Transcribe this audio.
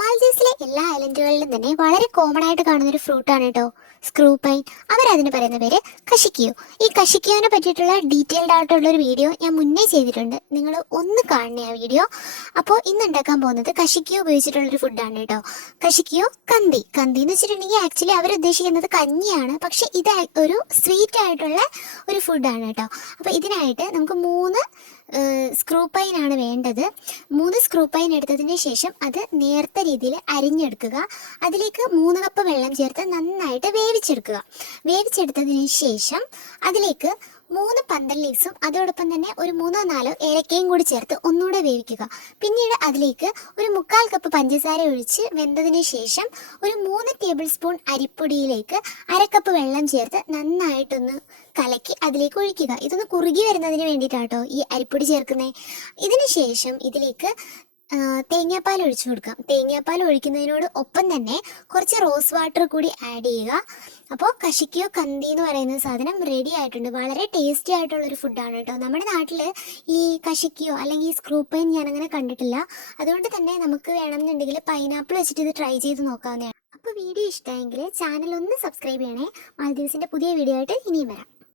മാൽദീവ്സിലെ എല്ലാ ഐലൻഡുകളിലും തന്നെ വളരെ കോമൺ ആയിട്ട് കാണുന്ന ഒരു ഫ്രൂട്ടാണ് കേട്ടോ സ്ക്രൂ പൈൻ. അവരതിന് പറയുന്ന പേര് കഷിക്കിയോ. ഈ കഷിക്കിയോനെ പറ്റിയിട്ടുള്ള ഡീറ്റെയിൽഡ് ആയിട്ടുള്ള ഒരു വീഡിയോ ഞാൻ മുന്നേ ചെയ്തിട്ടുണ്ട്, നിങ്ങൾ ഒന്ന് കാണണേ ആ വീഡിയോ. അപ്പോൾ ഇന്ന് ഉണ്ടാക്കാൻ പോകുന്നത് കഷിക്കിയോ ഉപയോഗിച്ചിട്ടുള്ളൊരു ഫുഡാണ് കേട്ടോ. കഷിക്കിയോ കന്തി. കന്തി എന്ന് വെച്ചിട്ടുണ്ടെങ്കിൽ ആക്ച്വലി അവർ ഉദ്ദേശിക്കുന്നത് കഞ്ഞിയാണ്, പക്ഷെ ഇത് ഒരു സ്വീറ്റ് ആയിട്ടുള്ള ഒരു ഫുഡാണ് കേട്ടോ. അപ്പോൾ ഇതിനായിട്ട് നമുക്ക് 3 സ്ക്രൂ പൈൻ ആണ് വേണ്ടത്. 3 സ്ക്രൂ പൈൻ എടുത്തതിന് ശേഷം അത് നേർത്ത രീതിയിൽ അരിഞ്ഞെടുക്കുക. അതിലേക്ക് 3 കപ്പ് വെള്ളം ചേർത്ത് നന്നായിട്ട് വേവിച്ചെടുക്കുക. വേവിച്ചെടുത്തതിന് ശേഷം അതിലേക്ക് 3 പന്തൽ ലീവ്സും അതോടൊപ്പം തന്നെ ഒരു 3-4 ഏലക്കയും കൂടി ചേർത്ത് ഒന്നുകൂടെ വേവിക്കുക. പിന്നീട് അതിലേക്ക് ഒരു 1/4 കപ്പ് പഞ്ചസാര ഒഴിച്ച് വെന്തതിന് ശേഷം ഒരു 3 ടേബിൾ സ്പൂൺ അരിപ്പൊടിയിലേക്ക് 1/2 കപ്പ് വെള്ളം ചേർത്ത് നന്നായിട്ടൊന്ന് കലക്കി അതിലേക്ക് ഒഴിക്കുക. ഇതൊന്ന് കുറുകി വരുന്നതിന് വേണ്ടിയിട്ടാട്ടോ ഈ അരിപ്പൊടി ചേർക്കുന്നത്. ഇതിന് ശേഷം ഇതിലേക്ക് തേങ്ങാപ്പാൽ ഒഴിച്ചു കൊടുക്കാം. തേങ്ങാപ്പാൽ ഒഴിക്കുന്നതിനോട് ഒപ്പം തന്നെ കുറച്ച് റോസ് വാട്ടർ കൂടി ആഡ് ചെയ്യുക. അപ്പോൾ കഷിക്കിയോ കന്തി എന്ന് പറയുന്ന സാധനം റെഡി ആയിട്ടുണ്ട്. വളരെ ടേസ്റ്റി ആയിട്ടുള്ളൊരു ഫുഡാണ് കേട്ടോ. നമ്മുടെ നാട്ടിൽ ഈ കഷിക്കിയോ അല്ലെങ്കിൽ ഈ സ്ക്രൂ പൈൻ ഞാനങ്ങനെ കണ്ടിട്ടില്ല. അതുകൊണ്ട് തന്നെ നമുക്ക് വേണമെന്നുണ്ടെങ്കിൽ പൈനാപ്പിൾ വെച്ചിട്ട് ഇത് ട്രൈ ചെയ്ത് നോക്കാവുന്നതാണ്. അപ്പോൾ വീഡിയോ ഇഷ്ടമായെങ്കിൽ ചാനൽ ഒന്ന് സബ്സ്ക്രൈബ് ചെയ്യണേ. മാൽദീവ്സിൻ്റെ പുതിയ വീഡിയോ ആയിട്ട് ഇനിയും വരാം.